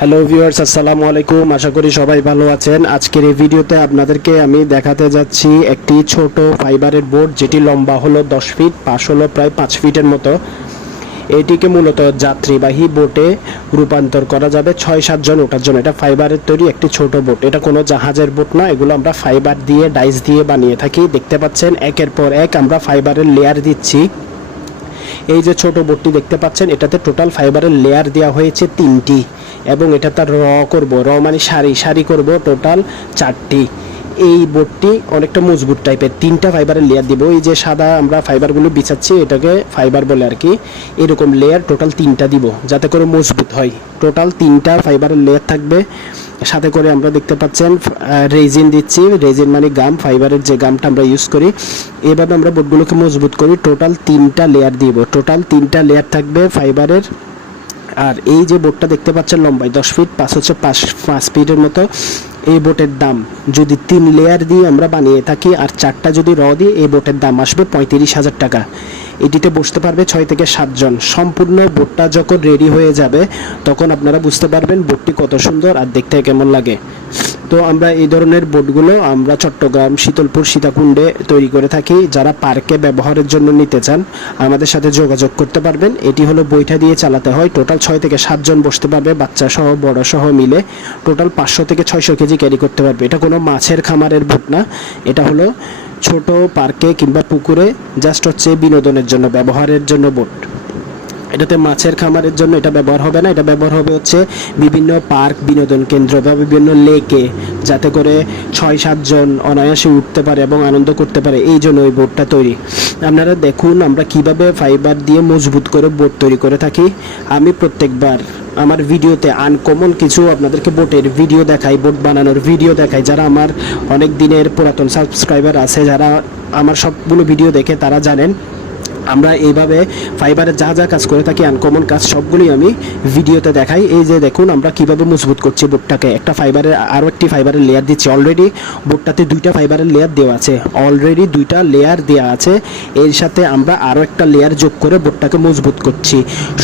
Hello viewers আসসালামু আলাইকুম। আশা করি সবাই ভালো আছেন। আজকের এই ভিডিওতে আপনাদেরকে আমি দেখাতে যাচ্ছি একটি ছোট ফাইবারের বোর্ড, যেটি লম্বা হলো দশ ফিট, পাশ হলো প্রায় পাঁচ ফিটের মতো। এটিকে মূলত যাত্রীবাহী বোটে রূপান্তর করা যাবে ছয় সাতজন ওঠার জন্য। এটা ফাইবারের তৈরি একটি ছোট বোট। এটা কোনো জাহাজের বোট না, এগুলো আমরা ফাইবার দিয়ে, ডাইস দিয়ে বানিয়ে থাকি। দেখতে পাচ্ছেন, একের পর এক আমরা ফাইবারের লেয়ার দিচ্ছি। এই যে ছোট বোটটি দেখতে পাচ্ছেন, এটাতে টোটাল ফাইবারের লেয়ার দেওয়া হয়েছে তিনটি। এবং এটা তার র করব। র মানে সারি সারি করব টোটাল চারটি। এই বোর্ডটি অনেকটা মজবুত টাইপের তিনটা ফাইবারের লেয়ার দিব। এই যে সাদা আমরা ফাইবারগুলো বিছাচ্ছি, এটাকে ফাইবার বলে আর কি। এরকম লেয়ার টোটাল তিনটা দিব, যাতে করে মজবুত হয়। টোটাল তিনটা ফাইবারের লেয়ার থাকবে। সাথে করে আমরা দেখতে পাচ্ছেন রেজিন দিচ্ছি। রেজিন মানে গাম ফাইবারের যে গামটা আমরা ইউজ করি, এভাবে আমরা বোর্ডগুলোকে মজবুত করি। টোটাল তিনটা লেয়ার দিব। টোটাল তিনটা লেয়ার থাকবে ফাইবারের আর এই যে বোটটা দেখতে পাচ্ছেন লম্বায়, দশ ফিট পাঁচ হচ্ছে পাঁচ পাঁচ ফিটের মতো, এই বোটের দাম। যদি তিন লেয়ার দিয়ে আমরা বানিয়ে থাকি আর চারটা যদি র দিই এই বোটের দাম আসবে পঁয়ত্রিশ হাজার টাকা। এটিতে বসতে পারবে ছয় থেকে সাতজন সম্পূর্ণ বোটটা যখন রেডি হয়ে যাবে, তখন আপনারা বুঝতে পারবেন বোটটি কত সুন্দর আর দেখতে কেমন লাগে। তো আমরা এই ধরনের বোটগুলো আমরা চট্টগ্রাম, শীতলপুর, সীতাকুণ্ডে তৈরি করে থাকি। যারা পার্কে ব্যবহারের জন্য নিতে চান, আমাদের সাথে যোগাযোগ করতে পারবেন। এটি হলো বইটা দিয়ে চালাতে হয়। টোটাল ছয় থেকে সাতজন বসতে পারবে, বাচ্চা সহ, বড় সহ মিলে। টোটাল পাঁচশো থেকে ছয়শো কেজি ক্যারি করতে পারবে। এটা কোনো মাছের খামারের বোট না। এটা হলো ছোট পার্কে কিংবা পুকুরে, জাস্ট হচ্ছে বিনোদনের জন্য, ব্যবহারের জন্য বোট। এটাতে মাছের খামারের জন্য এটা ব্যবহার হবে না। এটা ব্যবহার হবে হচ্ছে বিভিন্ন পার্ক বিনোদন কেন্দ্র বা বিভিন্ন লেকে যাতে করে ছয় সাতজন অনায়াসে উঠতে পারে এবং আনন্দ করতে পারে। এই জন্য ওই বোটটা তৈরি। আপনারা দেখুন আমরা কীভাবে ফাইবার দিয়ে মজবুত করে বোট তৈরি করে থাকি। আমি প্রত্যেকবার আমার ভিডিওতে আনকমন কিছু আপনাদেরকে বোটের ভিডিও দেখাই, বোট বানানোর ভিডিও দেখাই। যারা আমার অনেক দিনের পুরাতন সাবস্ক্রাইবার আছে, যারা আমার সবগুলো ভিডিও দেখে তারা জানেন আমরা এইভাবে ফাইবারের যা যা কাজ করে থাকি আনকমন কাজ, সবগুলি আমি ভিডিওতে দেখাই। এই যে দেখুন, আমরা কীভাবে মজবুত করছি বোটটাকে একটা ফাইবারের আরও একটি ফাইবারের লেয়ার দিচ্ছি। অলরেডি বোটটাতে দুইটা ফাইবারের লেয়ার দেওয়া আছে। অলরেডি দুইটা লেয়ার দেওয়া আছে। এর সাথে আমরা আরও একটা লেয়ার যোগ করে বোটটাকে মজবুত করছি।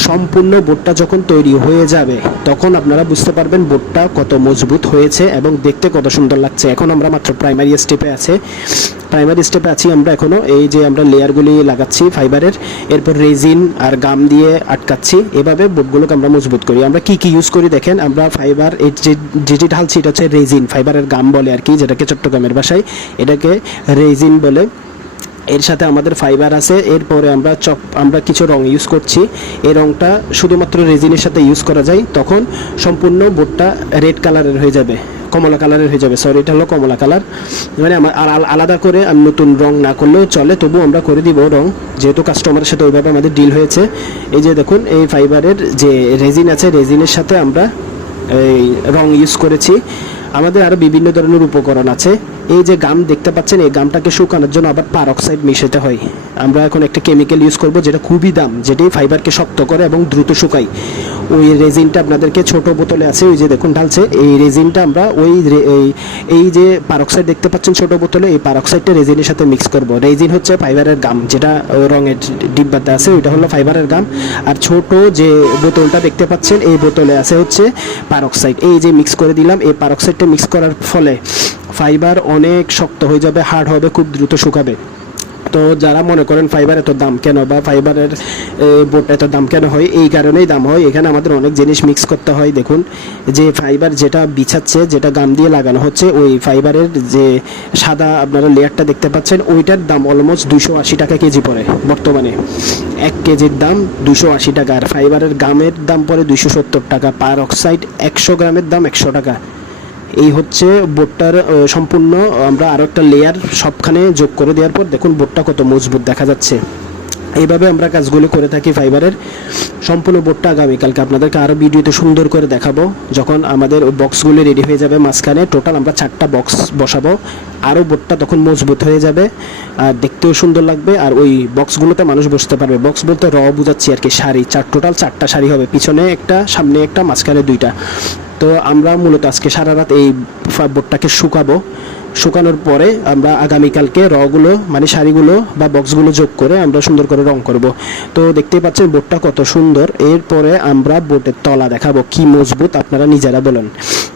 সম্পূর্ণ বোটটা যখন তৈরি হয়ে যাবে, তখন আপনারা বুঝতে পারবেন বোটটা কত মজবুত হয়েছে এবং দেখতে কত সুন্দর লাগছে। এখন আমরা মাত্র প্রাইমারি স্টেপে আছে। প্রাইমারি স্টেপে আছি আমরা এখনও এই যে আমরা লেয়ারগুলি লাগাচ্ছি ফাইবারের এরপর রেজিন আর গাম দিয়ে আটকাচ্ছি। এভাবে বোর্ডগুলোকে আমরা মজবুত করি। আমরা কি কি ইউজ করি দেখেন, আমরা ফাইবার এই যে যেটি ঢালছি এটা হচ্ছে রেজিন ফাইবারের গাম বলে আর কি, যেটাকে চট্টগ্রামের ভাষায় এটাকে রেজিন বলে। এর সাথে আমাদের ফাইবার আছে। এরপরে আমরা চক আমরা কিছু রং ইউজ করছি। এই রংটা শুধুমাত্র রেজিনের সাথে ইউজ করা যায়, তখন সম্পূর্ণ বোর্ডটা রেড কালারের হয়ে যাবে। কমলা কালারের হয়ে যাবে। সরি এটা হলো কমলা কালার। মানে আমার আর আলাদা করে আমি নতুন রং না করলেও চলে তবু আমরা করে দিব রং। যেহেতু কাস্টমারের সাথে ওইভাবে আমাদের ডিল হয়েছে, এই যে দেখুন, এই ফাইবারের যে রেজিন আছে রেজিনের সাথে আমরা এই রং ইউজ করেছি। আমাদের আরও বিভিন্ন ধরনের উপকরণ আছে। এই যে গাম দেখতে পাচ্ছেন, এই গামটাকে শুকানোর জন্য আবার পার অক্সাইড মিশাতে হয়। আমরা এখন একটা কেমিক্যাল ইউজ করব যেটা খুবই দাম, যেটি ফাইবারকে শক্ত করে এবং দ্রুত শুকায়। ওই রেজিনটা আপনাদেরকে ছোট বোতলে আছে, ওই যে দেখুন ঢালছে, এই রেজিনটা আমরা ওই এই যে পারক্সাইড দেখতে পাচ্ছেন ছোট বোতলে, এই পারক্সাইডটা রেজিনের সাথে মিক্স করব। রেজিন হচ্ছে ফাইবারের গাম যেটা রঙের ডিব্বাতে আছে, ওইটা হলো ফাইবারের গাম আর ছোট যে বোতলটা দেখতে পাচ্ছেন, এই বোতলে আছে হচ্ছে পারক্সাইড এই যে মিক্স করে দিলাম, এই পারক্সাইডটা মিক্স করার ফলে ফাইবার অনেক শক্ত হয়ে যাবে হার্ড হবে, খুব দ্রুত শুকাবে। তো যারা মনে করেন ফাইবার এত দাম কেন বা ফাইবারের বোট এত দাম কেন হয়, এই কারণেই দাম হয়। এখানে আমাদের অনেক জিনিস মিক্স করতে হয়, দেখুন। যে ফাইবার যেটা বিছাচ্ছে, যেটা গাম দিয়ে লাগানো হচ্ছে, ওই ফাইবারের যে সাদা আপনারা লেয়ারটা দেখতে পাচ্ছেন, ওইটার দাম অলমোস্ট দুশো আশি টাকা কেজি পড়ে বর্তমানে। এক কেজির দাম দুশো আশি টাকা, আর ফাইবারের গামের দাম পড়ে দুশো সত্তর টাকা পার অক্সাইড একশো গ্রামের দাম একশো টাকা। এই হচ্ছে বোর্ডটার সম্পূর্ণ, আমরা আরও একটা লেয়ার সবখানে যোগ করে দেওয়ার পর দেখুন বোর্ডটা কত মজবুত দেখা যাচ্ছে। এইভাবে আমরা কাজগুলো করে থাকি ফাইবারের। সম্পূর্ণ বোর্ডটা আগামীকালকে আপনাদেরকে আরও ভিডিওতে সুন্দর করে দেখাবো। যখন আমাদের ওই বক্সগুলো রেডি হয়ে যাবে মাঝখানে টোটাল আমরা চারটা বক্স বসাবো। আরও বোর্ডটা তখন মজবুত হয়ে যাবে, আর দেখতেও সুন্দর লাগবে। আর ওই বক্সগুলোতে মানুষ বসতে পারবে। বক্স বলতে র বুঝাচ্ছি আর কি, শাড়ি। চার টোটাল চারটা শাড়ি হবে, পিছনে একটা, সামনে একটা, মাঝখানে দুইটা। তো আমরা মূলত আজকে সারা রাত এই বোর্ডটাকে শুকাবো। শুকানোর পরে আমরা আগামীকালকে রগুলো মানে শাড়িগুলো বা বক্সগুলো যোগ করে আমরা সুন্দর করে রং করব। তো দেখতেই পাচ্ছেন বোটটা কত সুন্দর। এরপরে আমরা বোটের তলা দেখাবো। কি মজবুত আপনারা নিজেরা বলেন।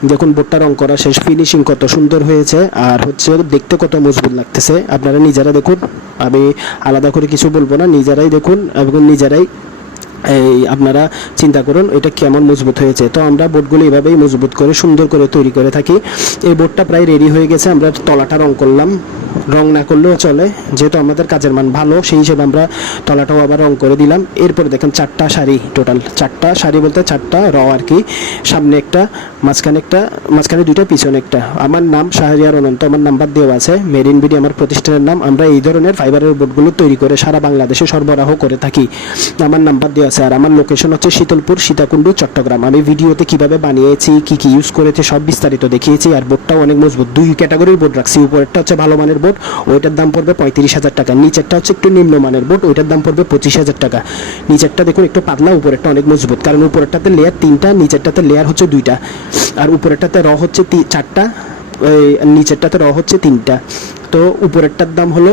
দেখুন বোটটা রং করা শেষ। ফিনিশিং কত সুন্দর হয়েছে। আর হচ্ছে দেখতে কত মজবুত লাগতেছে। আপনারা নিজেরা দেখুন। আমি আলাদা করে কিছু বলব না। নিজেরাই দেখুন এবং নিজেরাই এই আপনারা চিন্তা করুন, এটা কেমন মজবুত হয়েছে। তো আমরা বোর্ডগুলো এভাবেই মজবুত করে, সুন্দর করে তৈরি করে থাকি। এই বোর্ডটা প্রায় রেডি হয়ে গেছে, আমরা তলাটা রং করলাম। রং না করলেও চলে, যেহেতু আমাদের কাজের মান ভালো, সেই হিসেবে আমরা তলাটাও আবার রং করে দিলাম। এরপরে দেখেন চারটা শাড়ি টোটাল। চারটা শাড়ি বলতে চারটা র আর কি। সামনে একটা, মাঝখানে একটা, মাঝখানে দুইটা, পিছনে একটা। আমার নাম শাহরিয়ার অনন্ত, আমার নাম্বার দেওয়া আছে। মেরিন বিডি আমার প্রতিষ্ঠানের নাম। আমরা এই ধরনের ফাইবারের বোর্ডগুলো তৈরি করে সারা বাংলাদেশে সরবরাহ করে থাকি। আমার নাম্বার দেওয়া আছে আর আমার লোকেশন হচ্ছে শীতলপুর, সীতাকুণ্ডু, চট্টগ্রাম। আমি ভিডিওতে কীভাবে বানিয়েছি, কি কি ইউজ করেছে, সব বিস্তারিত দেখিয়েছি। আর বোর্ডটাও অনেক মজবুত। দুই ক্যাটাগরির বোর্ড রাখছি। উপরেরটা হচ্ছে ভালো মানের বোর্ড ওইটার দাম পড়বে পঁয়ত্রিশ হাজার টাকা। নিচেরটা হচ্ছে একটু নিম্নমানের বোট ওইটার দাম পড়বে পঁচিশ হাজার টাকা। নিচেরটা দেখুন একটু পাতলা, উপরেরটা অনেক মজবুত, কারণ উপরেরটাতে লেয়ার তিনটা, নিচেরটাতে লেয়ার হচ্ছে দুইটা। আর উপরেরটাতে র হচ্ছে চারটা নিচেরটাতে র হচ্ছে তিনটা। তো উপরেরটার দাম হলো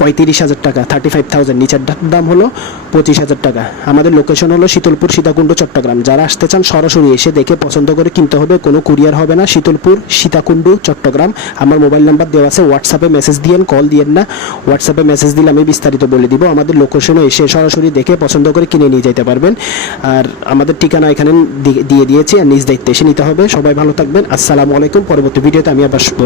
পঁয়ত্রিশ হাজার টাকা থার্টি ফাইভ থাউজেন্ড নিচেরটার দাম হলো পঁচিশ হাজার টাকা। আমাদের লোকেশন হলো শীতলপুর, সীতাকুণ্ড, চট্টগ্রাম। যারা আসতে চান সরাসরি এসে দেখে পছন্দ করে কিনতে হবে, কোনো কুরিয়ার হবে না, শীতলপুর, সীতাকুণ্ড, চট্টগ্রাম। আমার মোবাইল নাম্বার দেওয়া আছে হোয়াটসঅ্যাপে মেসেজ দিয়েন কল দিয়েন না। হোয়াটসঅ্যাপে মেসেজ দিলে আমি বিস্তারিত বলে দিব। আমাদের লোকেশনে এসে সরাসরি দেখে পছন্দ করে কিনে নিয়ে যেতে পারবেন। আর আমাদের ঠিকানা এখানে দিয়ে দিয়েছি, আর নিজ দায়িত্বে এসে নিতে হবে। সবাই ভালো থাকবেন। আসসালামু আলাইকুম। পরবর্তী ভিডিওতে আমি আবার আসব।